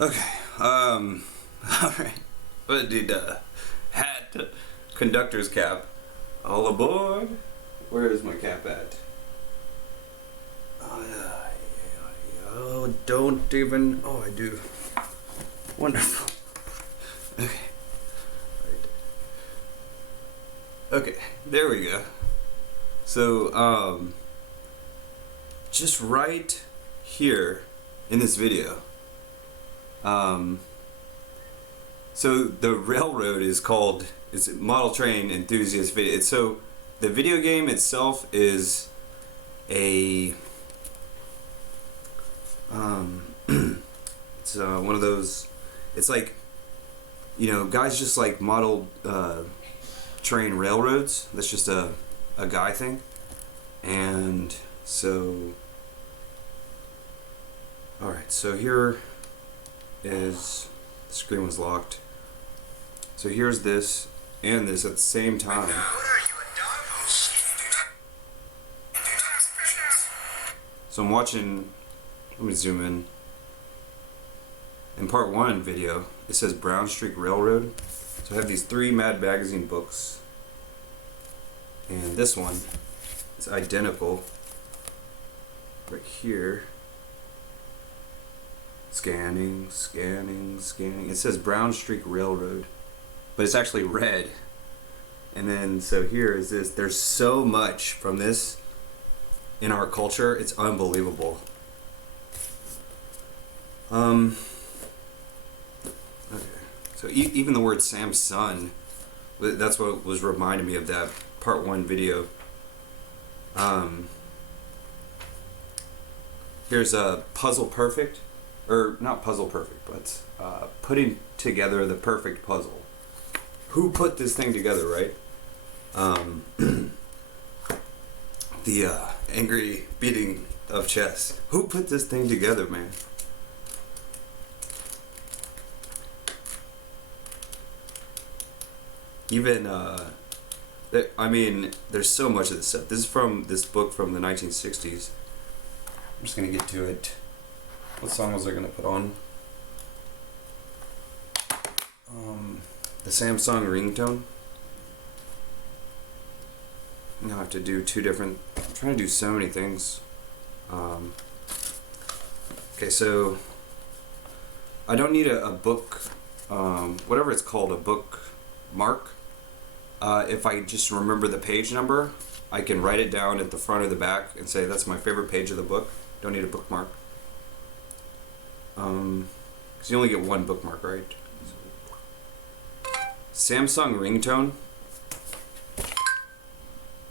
Okay, alright. What did, hat, conductor's cap, all aboard? Where is my cap at? Oh, don't even, oh, I do. Wonderful. Okay. Okay, there we go. So, just right here in this video, so the railroad is called, it's Model Train Enthusiast Video. So the video game itself is a it's one of those, it's like, you know, guys just like model train railroads. That's just a guy thing. And so, alright, so here is, the screen was locked. So here's this and this at the same time. So I'm watching, let me zoom in. In part 1 video, it says Brown Streak Railroad. So I have these 3 Mad Magazine books. And this one is identical. Right here. Scanning, scanning, scanning. It says Brown Streak Railroad, but it's actually red. And then, so here is this. There's so much from this in our culture. It's unbelievable. Okay. So even the word Sampson, that's what was reminding me of that part 1 video. Here's a Puzzle Perfect. Or not Puzzle Perfect, but putting together the perfect puzzle. Who put this thing together, right? The angry beating of chess. Who put this thing together, man? Even, I mean, there's so much of this stuff. This is from this book from the 1960s. I'm just gonna get to it. What song was I gonna put on? The Samsung ringtone. I'm gonna have to do 2 different. I'm trying to do so many things. Okay, so I don't need a book, whatever it's called, a bookmark. If I just remember the page number, I can write it down at the front or the back and say that's my favorite page of the book. Don't need a bookmark. Because you only get 1 bookmark, right? Samsung ringtone.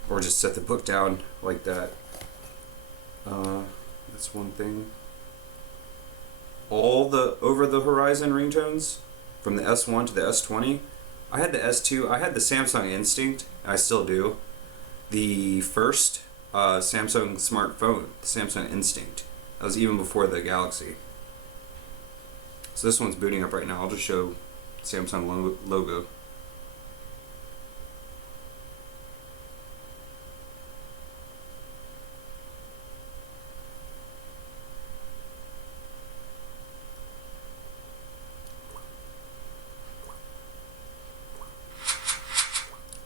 Or just set the book down like that. That's one thing. All the over the horizon ringtones, from the S1 to the S20. I had the S2, I had the Samsung Instinct, I still do. The first Samsung smartphone, the Samsung Instinct. That was even before the Galaxy. So this one's booting up right now. I'll just show Samsung logo.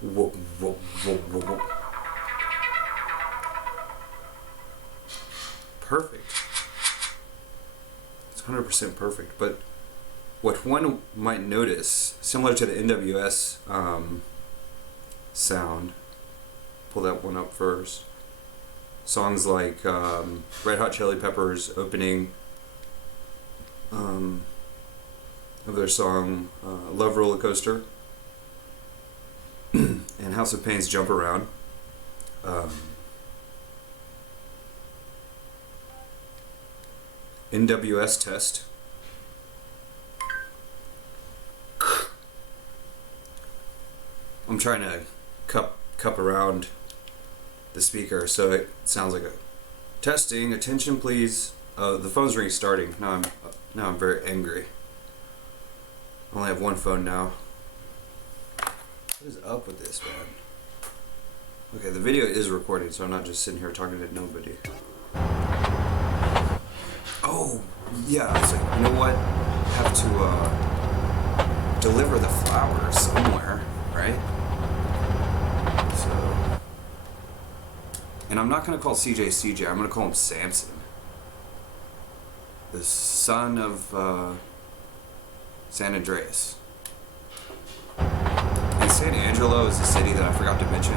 Whoa, whoa, whoa, whoa, whoa. Perfect. It's 100% perfect, but what one might notice, similar to the NWS sound, pull that one up first. Songs like Red Hot Chili Peppers opening of their song Love Roller Coaster and House of Pain's Jump Around. NWS Test. I'm trying to cup around the speaker so it sounds like a testing. Attention, please. The phone's restarting. Now I'm very angry. I only have 1 phone now. What is up with this, man? Okay, the video is recording, so I'm not just sitting here talking to nobody. Oh, yeah, I was like, you know what? have to deliver the flowers somewhere, right? So, and I'm not gonna call CJ CJ. I'm gonna call him Sampson, the son of San Andreas. And San Angelo is a city that I forgot to mention,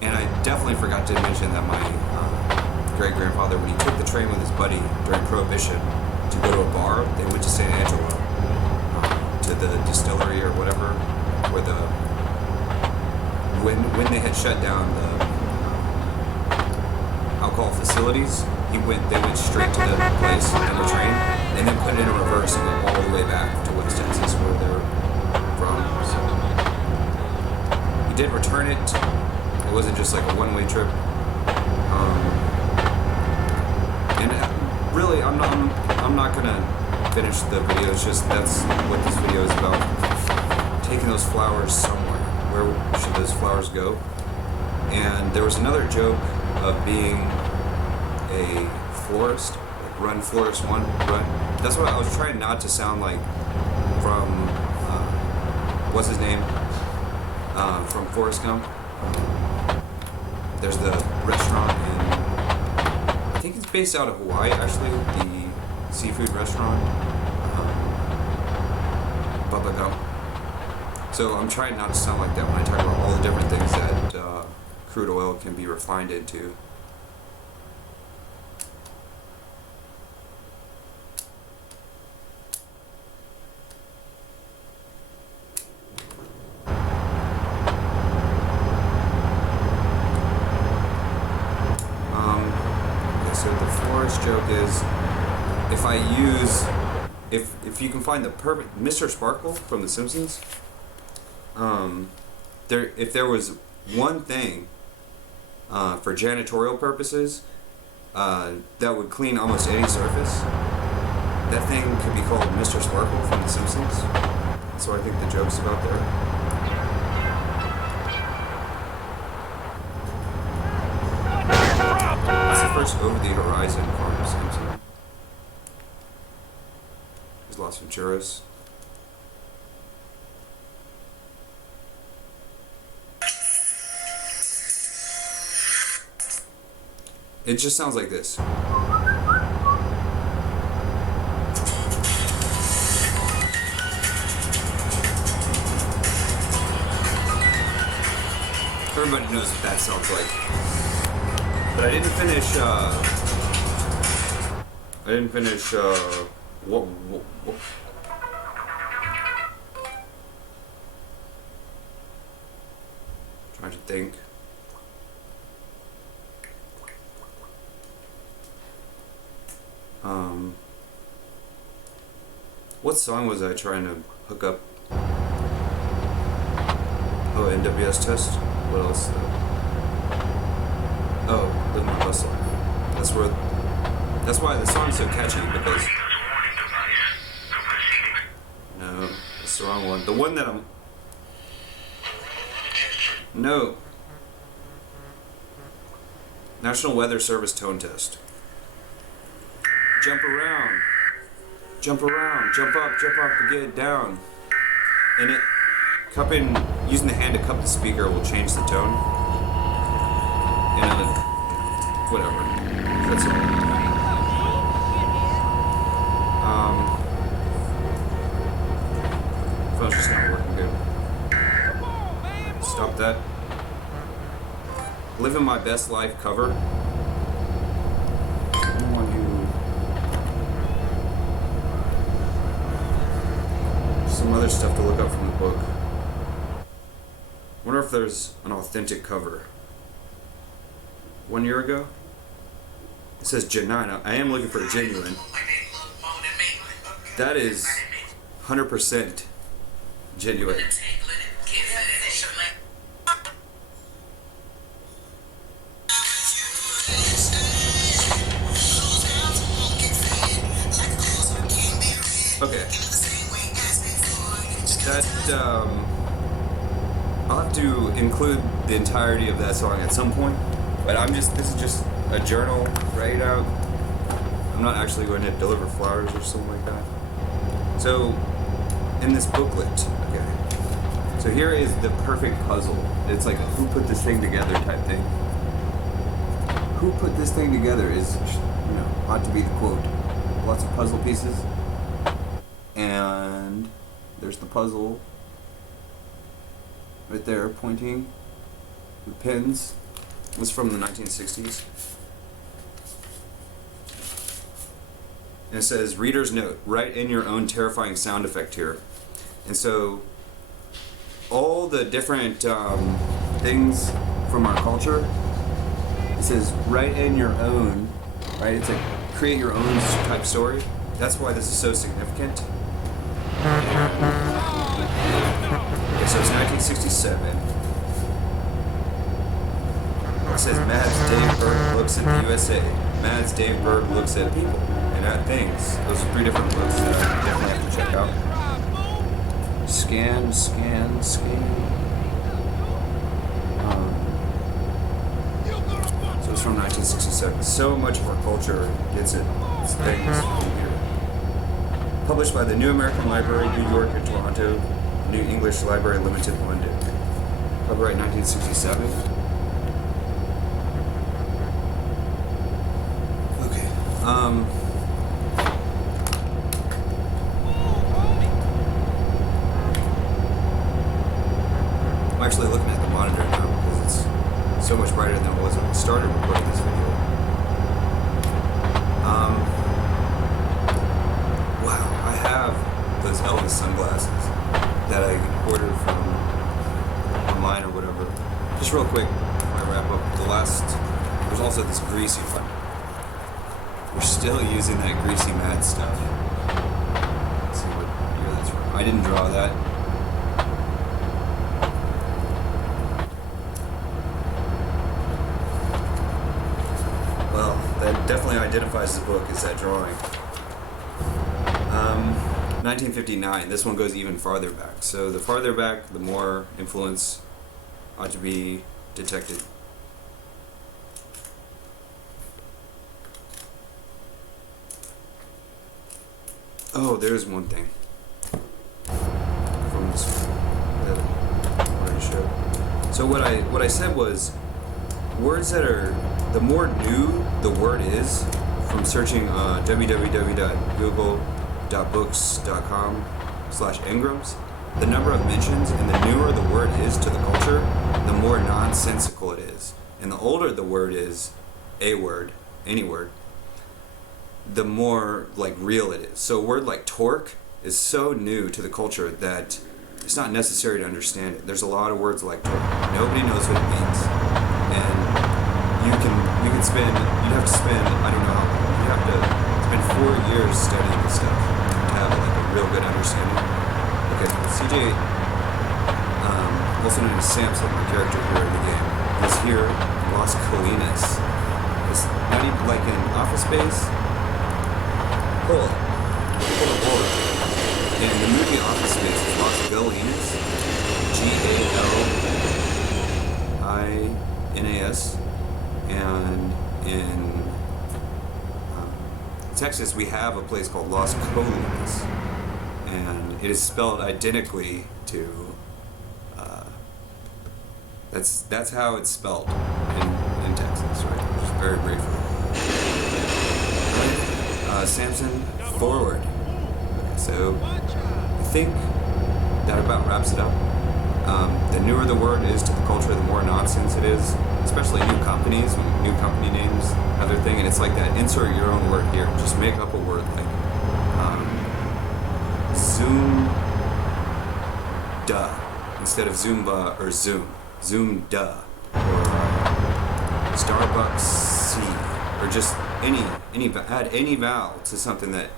and I definitely forgot to mention that my great-grandfather, when he took the train with his buddy during Prohibition to go to a bar, they went to San Angelo, to the distillery or whatever, where when they had shut down the alcohol facilities, they went straight to the place on the train, and then put it in reverse and went all the way back to West Texas, where they're from. So he did return it. It wasn't just like a one-way trip. And really, I'm not gonna finish the video. It's just that's what this video is about. Taking those flowers somewhere. Where should those flowers go? And there was another joke of being a florist, like run florist one, run. That's what I was trying not to sound like from what's his name? From Forrest Gump. There's the restaurant in, I think it's based out of Hawaii, actually, the seafood restaurant, Bubba Gump. So I'm trying not to sound like that when I talk about all the different things that crude oil can be refined into. So the florist joke is, if you can find the perfect Mr. Sparkle from The Simpsons, if there was one thing for janitorial purposes that would clean almost any surface, that thing could be called Mr. Sparkle from The Simpsons. So I think the joke's about there. First over the horizon from Sampson. He's Las Venturas. It just sounds like this. Everybody knows what that sounds like. But I didn't finish, what? Trying to think. What song was I trying to hook up? Oh, NWS Test? What else? Oh, Live My Best Life. That's why the song's so catchy, because... No, that's the wrong one. The one that I'm... No. National Weather Service Tone Test. Jump around. Jump around. Jump up to get down. And using the hand to cup the speaker will change the tone. And whatever. That's it. Phone's just not working good. Stop that. Living My Best Life cover. Some other stuff to look up from the book. Wonder if there's an authentic cover. 1 year ago? It says Janina. I am looking for a genuine. That is 100% genuine. Okay. I'll have to include the entirety of that song at some point, but this is just a journal write out. I'm not actually going to deliver flowers or something like that. So, in this booklet, okay. So here is the perfect puzzle. It's like a who put this thing together type thing. Who put this thing together is, ought to be the quote. Lots of puzzle pieces. And there's the puzzle right there pointing. The pins. It was from the 1960s. And it says, reader's note, write in your own terrifying sound effect here. And so, all the different things from our culture, it says, write in your own, right? It's like, create your own type story. That's why this is so significant. Okay, so it's 1967. It says, Mads Dave Berg looks at the USA. Mads Dave Berg looks at people and at things. Those are 3 different books that I definitely have to check out. Scan. So it's from 1967. So much of our culture gets it. It's things from here. Published by the New American Library, New York and Toronto. New English Library Limited, London. Copyright 1967. I'm actually looking at the monitor now because it's so much brighter than it was when we started recording this video. Wow, I have those Elvis sunglasses that I ordered from online or whatever. Just real quick before I wrap up, there's also this greasy one. We're still using that greasy mad stuff. Let's see what year that's from. I didn't draw that. Well, that definitely identifies the book as that drawing. 1959. This one goes even farther back. So the farther back, the more influence ought to be detected. Oh, there's one thing from this that I wanted to show. So what I said was, words that are, the more new the word is, from searching www.google.books.com/engrams, the number of mentions and the newer the word is to the culture, the more nonsensical it is. And the older the word is, a word, any word, the more like real it is. So a word like torque is so new to the culture that it's not necessary to understand it. There's a lot of words like torque. Nobody knows what it means. And you'd have to spend, I don't know how long, you have to spend 4 years studying this stuff to have like a real good understanding. Okay, CJ, also known as Sampson, the character here in the game, is here in Las Colinas. It's not even like in Office Space. Hold up. In the movie Office Space, it's Las Colinas, Galinas, and in Texas we have a place called Las Colinas, and it is spelled identically to. That's how it's spelled in Texas, right? Just very briefly. Sampson, forward. Okay, so I think that about wraps it up. The newer the word is to the culture, the more nonsense it is, especially new companies, new company names, other thing, and it's like that, insert your own word here. Just make up a word like Zoom duh instead of Zumba or Zoom. Zoom duh. Or Starbucks C. Or just add any vowel to something that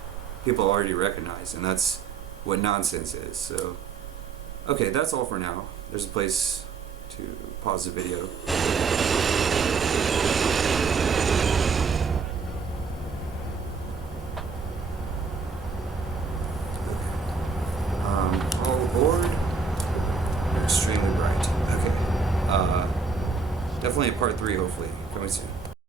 people already recognize, and that's what nonsense is. So, okay, that's all for now. There's a place to pause the video. All aboard. You're extremely bright. Okay. Definitely a part 3, hopefully, coming soon.